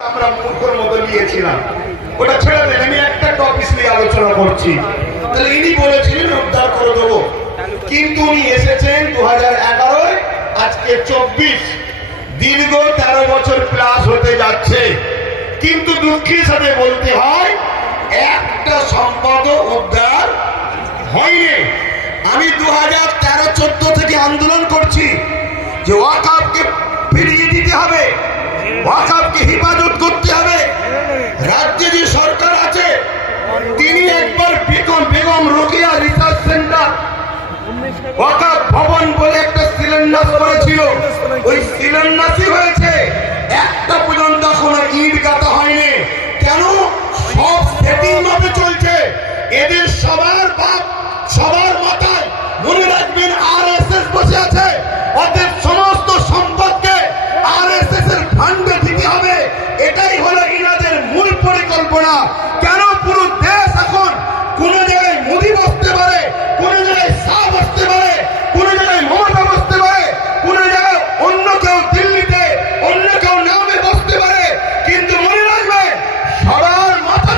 আমরা মূর্খর মতো নিয়েছিলাম, ওটা ছেড়ে দেন। আমি একটা টপিক নিয়ে আলোচনা করছি। তাহলে ইনি বলেছিলেন উদ্ধার করে দেবো, কিন্তু উনি এসেছেন 2011, আজকে 24, দীর্ঘ 13 বছর প্লাস হতে যাচ্ছে। কিন্তু দুঃখের সাথে বলতে হয় একটা সম্পদ উদ্ধার হয়নি। আমি 2013-14 থেকে আন্দোলন করছি যে ওয়াকফকে ফিরিয়ে দিতে হবে, ওয়াকফকে হেফাজত করতে হবে। রাজ্যে যে সরকার আছে তিনি একবার বেগম রোকেয়া রিসার্চ সেন্টার ওয়াকফ ভবন বলে একটা শিলান্যাস করেছিল, ওই শিলান্যাসই হয়েছে। একটা পর্যন্ত এখনো